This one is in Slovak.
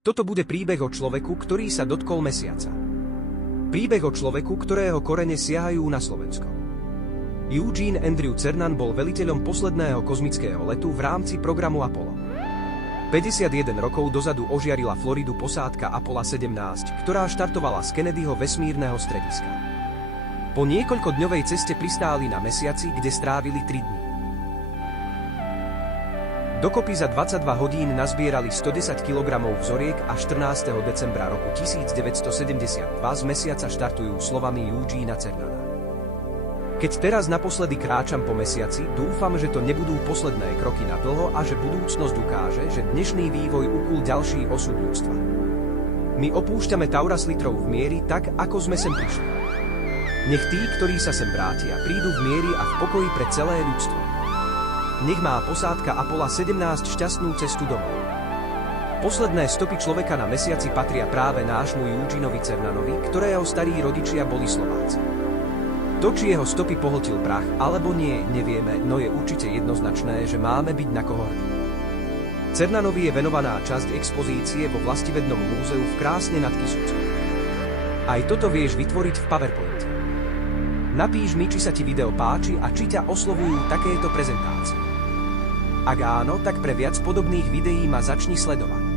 Toto bude príbeh o človeku, ktorý sa dotkol mesiaca. Príbeh o človeku, ktorého korene siahajú na Slovensko. Eugene Andrew Cernan bol veliteľom posledného kozmického letu v rámci programu Apollo. 51 rokov dozadu ožiarila Floridu posádka Apollo 17, ktorá štartovala z Kennedyho vesmírneho strediska. Po niekoľkodňovej ceste pristáli na mesiaci, kde strávili 3 dni. Dokopy za 22 hodín nazbierali 110 kg vzoriek a 14. decembra roku 1972 z mesiaca štartujú slovami Eugena Cernana. Keď teraz naposledy kráčam po mesiaci, dúfam, že to nebudú posledné kroky na dlho a že budúcnosť ukáže, že dnešný vývoj ukúl ďalší osud ľudstva. My opúšťame Taurus litrov v miery tak, ako sme sem prišli. Nech tí, ktorí sa sem vrátia, prídu v miery a v pokoji pre celé ľudstvo. Nech má posádka Apollo 17 šťastnú cestu domov. Posledné stopy človeka na mesiaci patria práve nášmu Eugenovi Cernanovi, ktorého starí rodičia boli Slováci. To, či jeho stopy pohltil prach, alebo nie, nevieme, no je určite jednoznačné, že máme byť na koho hrdí. Cernanovi je venovaná časť expozície vo Vlastivednom múzeu v krásne nad Kysucom. Aj toto vieš vytvoriť v PowerPointe. Napíš mi, či sa ti video páči a či ťa oslovujú takéto prezentácie. Ak áno, tak pre viac podobných videí ma začni sledovať.